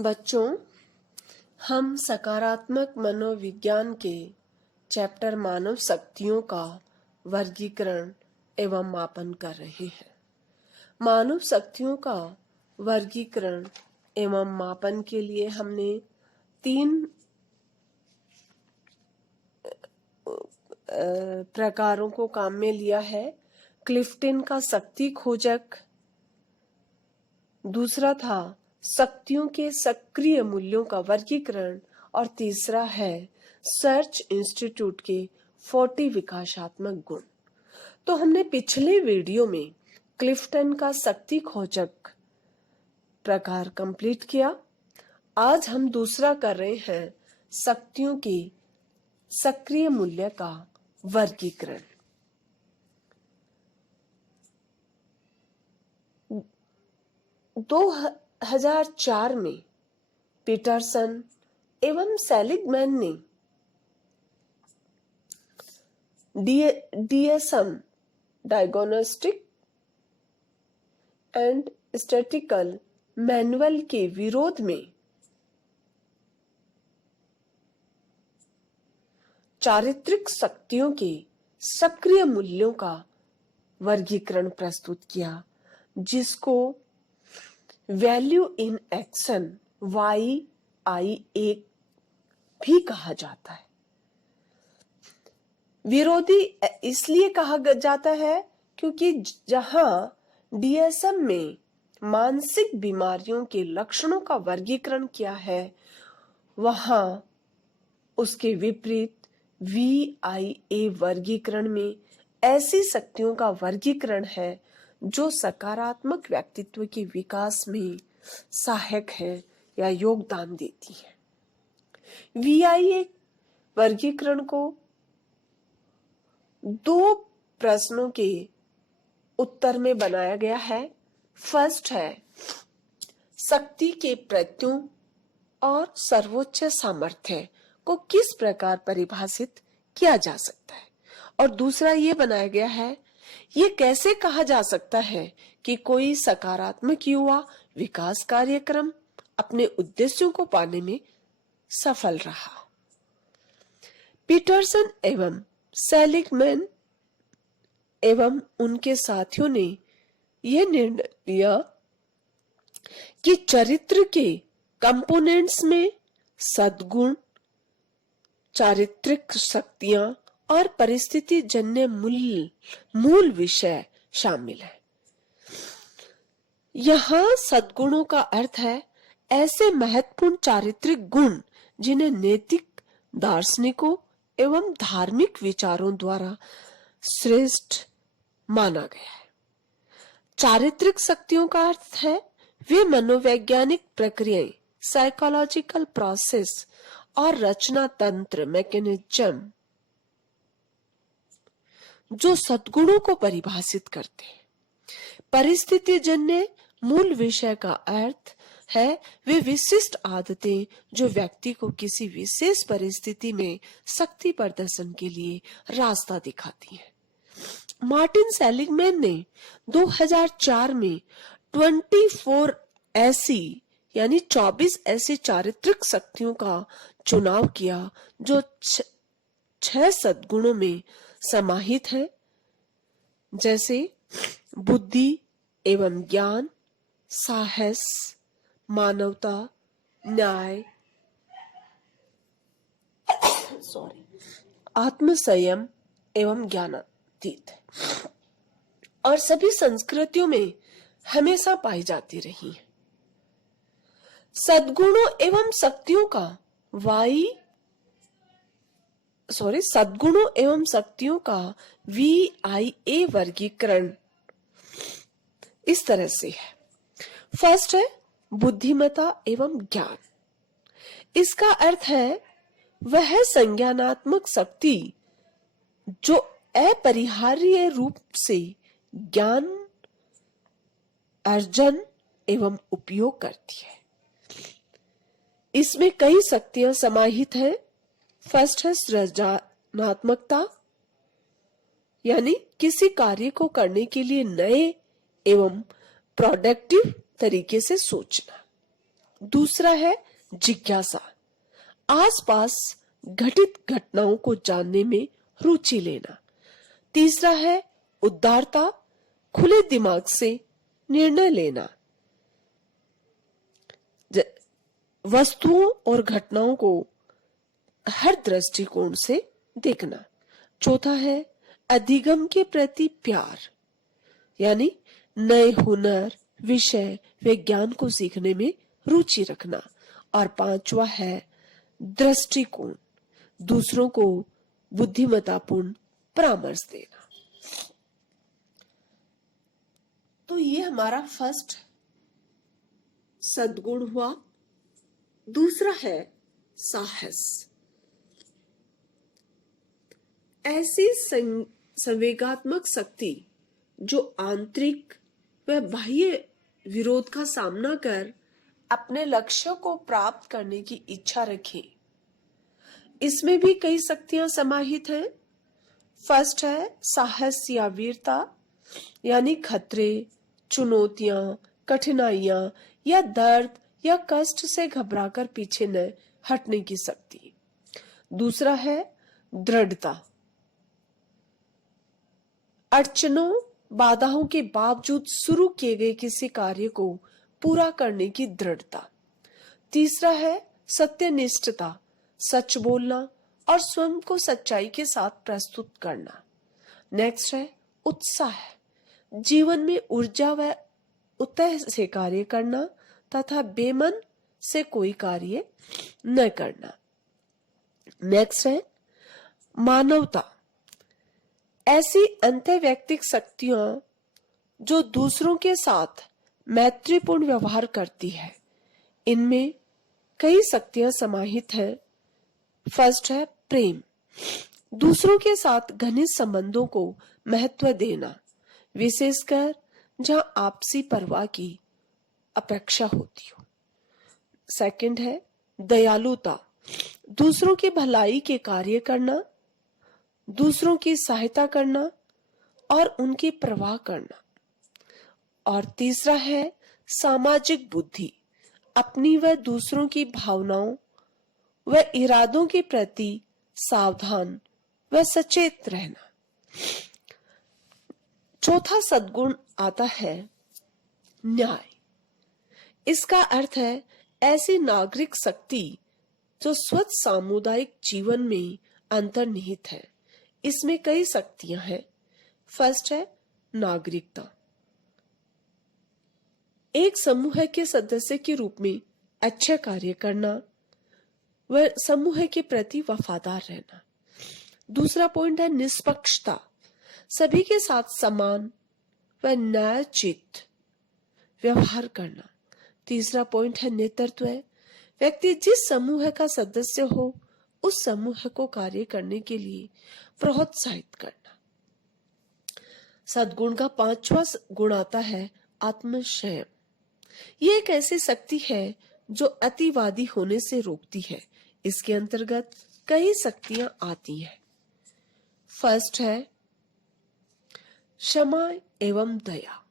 बच्चों, हम सकारात्मक मनोविज्ञान के चैप्टर मानव शक्तियों का वर्गीकरण एवं मापन कर रहे हैं। मानव शक्तियों का वर्गीकरण एवं मापन के लिए हमने 3 प्रकारों को काम में लिया है। क्लिफ्टन का शक्ति खोजक, दूसरा था शक्तियों के सक्रिय मूल्यों का वर्गीकरण और तीसरा है सर्च इंस्टीट्यूट के 40 विकासात्मक गुण। तो हमने पिछले वीडियो में क्लिफ्टन का शक्ति खोजक प्रकार कंप्लीट किया। आज हम दूसरा कर रहे हैं शक्तियों के सक्रिय मूल्य का वर्गीकरण। 2004 में पीटरसन एवं सेलिगमैन ने DSM diagnostic and statistical manual के विरोध में चारित्रिक शक्तियों के सक्रिय मूल्यों का वर्गीकरण प्रस्तुत किया, जिसको वैल्यू इन एक्शन YIA भी कहा जाता है। विरोधी इसलिए कहा जाता है क्योंकि जहां DSM में मानसिक बीमारियों के लक्षणों का वर्गीकरण किया है, वहां उसके विपरीत VIA वर्गीकरण में ऐसी शक्तियों का वर्गीकरण है जो सकारात्मक व्यक्तित्व के विकास में सहायक है या योगदान देती है। VIA वर्गीकरण को 2 प्रश्नों के उत्तर में बनाया गया है। फर्स्ट है शक्ति के प्रत्ययों और सर्वोच्च सामर्थ्य को किस प्रकार परिभाषित किया जा सकता है, और दूसरा ये बनाया गया है ये कैसे कहा जा सकता है कि कोई सकारात्मक युवा विकास कार्यक्रम अपने उद्देश्यों को पाने में सफल रहा। पीटरसन एवं सेलिगमैन एवं उनके साथियों ने यह निर्णय लिया कि चरित्र के कंपोनेंट्स में सद्गुण, चारित्रिक शक्तियां और परिस्थिति जन्य मूल विषय शामिल है। यहाँ सद्गुणों का अर्थ है ऐसे महत्वपूर्ण चारित्रिक गुण जिन्हें नैतिक, दार्शनिकों एवं धार्मिक विचारों द्वारा श्रेष्ठ माना गया है। चारित्रिक शक्तियों का अर्थ है वे मनोवैज्ञानिक प्रक्रियाएं, साइकोलॉजिकल प्रोसेस और रचना तंत्र मैकेनिज्म जो सद्गुणों को परिभाषित करते हैं। परिस्थितिजन्य मूल विषय का अर्थ है वे विशिष्ट आदतें जो व्यक्ति को किसी विशेष परिस्थिति में शक्ति प्रदर्शन के लिए रास्ता दिखाती हैं। मार्टिन सेलिगमैन ने 2004 में 24 ऐसी चारित्रिक शक्तियों का चुनाव किया जो 6 सद्गुणों में समाहित है, जैसे बुद्धि एवं ज्ञान, साहस, मानवता, न्याय, आत्मसंयम एवं ज्ञानातीत और सभी संस्कृतियों में हमेशा पाई जाती रही है। सद्गुणों एवं शक्तियों का VIA वर्गीकरण इस तरह से है। फर्स्ट है बुद्धिमत्ता एवं ज्ञान। इसका अर्थ है वह संज्ञानात्मक शक्ति जो अपरिहार्य रूप से ज्ञान अर्जन एवं उपयोग करती है। इसमें कई शक्तियां समाहित हैं। फर्स्ट है सृजनात्मकता, यानी किसी कार्य को करने के लिए नए एवं प्रोडक्टिव तरीके से सोचना। दूसरा है जिज्ञासा, आसपास घटित घटनाओं को जानने में रुचि लेना। तीसरा है उदारता, खुले दिमाग से निर्णय लेना, वस्तुओं और घटनाओं को हर दृष्टिकोण से देखना। चौथा है अधिगम के प्रति प्यार, यानी नए हुनर, विषय, विज्ञान को सीखने में रुचि रखना। और पांचवा है दृष्टिकोण, दूसरों को बुद्धिमत्तापूर्ण परामर्श देना। तो ये हमारा फर्स्ट सद्गुण हुआ। दूसरा है साहस। ऐसी संवेगात्मक शक्ति जो आंतरिक व बाह्य विरोध का सामना कर अपने लक्ष्य को प्राप्त करने की इच्छा रखे। इसमें भी कई शक्तियां समाहित हैं। फर्स्ट है साहस या वीरता, यानी खतरे, चुनौतियां, कठिनाइयां या दर्द या कष्ट से घबराकर पीछे न हटने की शक्ति। दूसरा है दृढ़ता, अड़चनों, बाधाओं के बावजूद शुरू किए गए किसी कार्य को पूरा करने की दृढ़ता। तीसरा है सत्यनिष्ठता, सच बोलना और स्वयं को सच्चाई के साथ प्रस्तुत करना। नेक्स्ट है उत्साह, जीवन में ऊर्जा व उत्साह से कार्य करना तथा बेमन से कोई कार्य न करना। नेक्स्ट है मानवता, ऐसी अंतर्वैयक्तिक शक्तियां जो दूसरों के साथ मैत्रीपूर्ण व्यवहार करती है। इनमें कई शक्तियां समाहित हैं। फर्स्ट है प्रेम, दूसरों के साथ घनिष्ठ संबंधों को महत्व देना, विशेषकर जहां आपसी परवाह की अपेक्षा होती हो। सेकंड है दयालुता, दूसरों की भलाई के कार्य करना, दूसरों की सहायता करना और उनकी परवाह करना। और तीसरा है सामाजिक बुद्धि, अपनी व दूसरों की भावनाओं व इरादों के प्रति सावधान व सचेत रहना। चौथा सद्गुण आता है न्याय। इसका अर्थ है ऐसी नागरिक शक्ति जो स्वच्छ सामुदायिक जीवन में अंतर्निहित है। इसमें कई शक्तियां हैं। फर्स्ट है नागरिकता, एक समूह के सदस्य के रूप में अच्छे कार्य करना व समूह के प्रति वफादार रहना। दूसरा पॉइंट है निष्पक्षता, सभी के साथ समान व न्यायोचित व्यवहार करना। तीसरा पॉइंट है नेतृत्व, व्यक्ति जिस समूह का सदस्य हो उस समूह को कार्य करने के लिए प्रोत्साहित करना। सद्गुण का पांचवा गुण आता है आत्मसंयम। ये एक ऐसी शक्ति है जो अतिवादी होने से रोकती है। इसके अंतर्गत कई शक्तियां आती हैं। फर्स्ट है क्षमा एवं दया,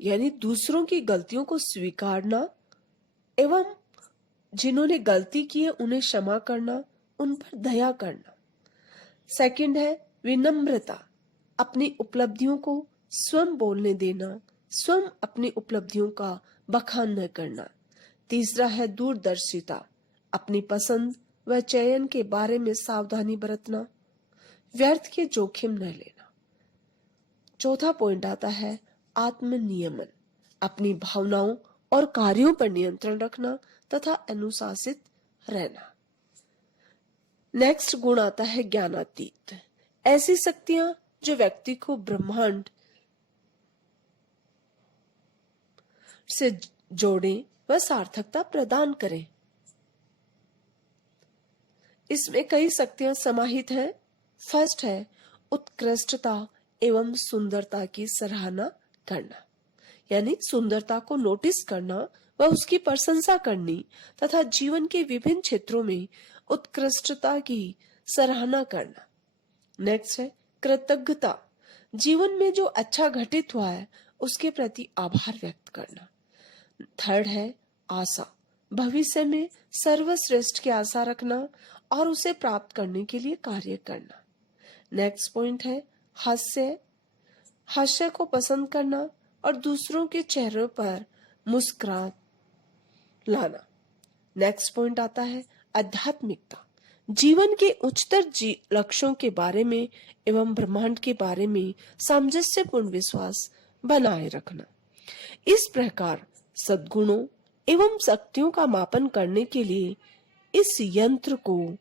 यानी दूसरों की गलतियों को स्वीकारना एवं जिन्होंने गलती की है उन्हें क्षमा करना, उन पर दया करना। सेकंड है विनम्रता, अपनी उपलब्धियों को स्वयं बोलने देना, स्वयं अपनी उपलब्धियों का बखान न करना। तीसरा है दूरदर्शिता, अपनी पसंद व चयन के बारे में सावधानी बरतना, व्यर्थ के जोखिम न लेना। चौथा पॉइंट आता है आत्मनियमन, अपनी भावनाओं और कार्यों पर नियंत्रण रखना तथा अनुशासित रहना। नेक्स्ट गुण आता है ज्ञानातीत, ऐसी शक्तियां जो व्यक्ति को ब्रह्मांड से जोड़े व सार्थकता प्रदान करें। इसमें कई शक्तियां समाहित हैं। फर्स्ट है उत्कृष्टता एवं सुंदरता की सराहना करना, यानी सुंदरता को नोटिस करना व उसकी प्रशंसा करनी तथा जीवन के विभिन्न क्षेत्रों में उत्कृष्टता की सराहना करना। नेक्स्ट है कृतज्ञता, जीवन में जो अच्छा घटित हुआ है उसके प्रति आभार व्यक्त करना। थर्ड है आशा, भविष्य में सर्वश्रेष्ठ की आशा रखना और उसे प्राप्त करने के लिए कार्य करना। नेक्स्ट पॉइंट है हास्य, हास्य को पसंद करना और दूसरों के चेहरों पर मुस्कुराहट लाना। नेक्स्ट पॉइंट आता है आध्यात्मिकता, जीवन के उच्चतर लक्ष्यों के बारे में एवं ब्रह्मांड के बारे में सामंजस्यपूर्ण विश्वास बनाए रखना। इस प्रकार सद्गुणों एवं शक्तियों का मापन करने के लिए इस यंत्र को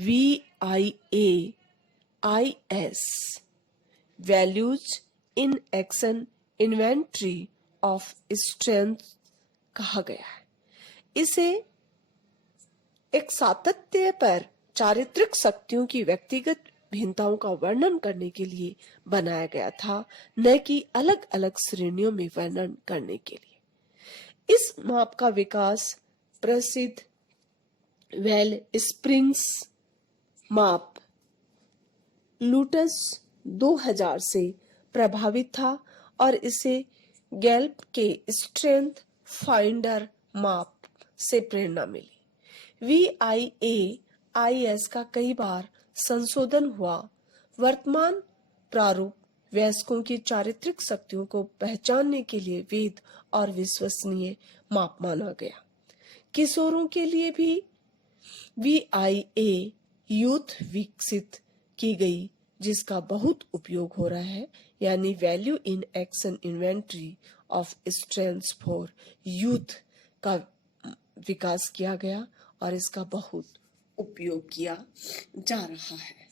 VIAIS values in action inventory of strength कहा गया है। इसे एक सातत्य पर चारित्रिक शक्तियों की व्यक्तिगत भिन्नताओं का वर्णन करने के लिए बनाया गया था, न कि अलग अलग श्रेणियों में वर्णन करने के लिए। इस माप का विकास प्रसिद्ध वेल स्प्रिंग्स माप लूटस 2000 से प्रभावित था और इसे गैल्प के स्ट्रेंथ फाइंडर माप से प्रेरणा मिली। VIAIS का कई बार संशोधन हुआ। वर्तमान प्रारूप वयस्कों की चारित्रिक शक्तियों को पहचानने के लिए वैध और विश्वसनीय माप माना गया। किशोरों के लिए भी VIA यूथ विकसित की गई, जिसका बहुत उपयोग हो रहा है, यानी value in action inventory of strengths for youth का विकास किया गया और इसका बहुत उपयोग किया जा रहा है।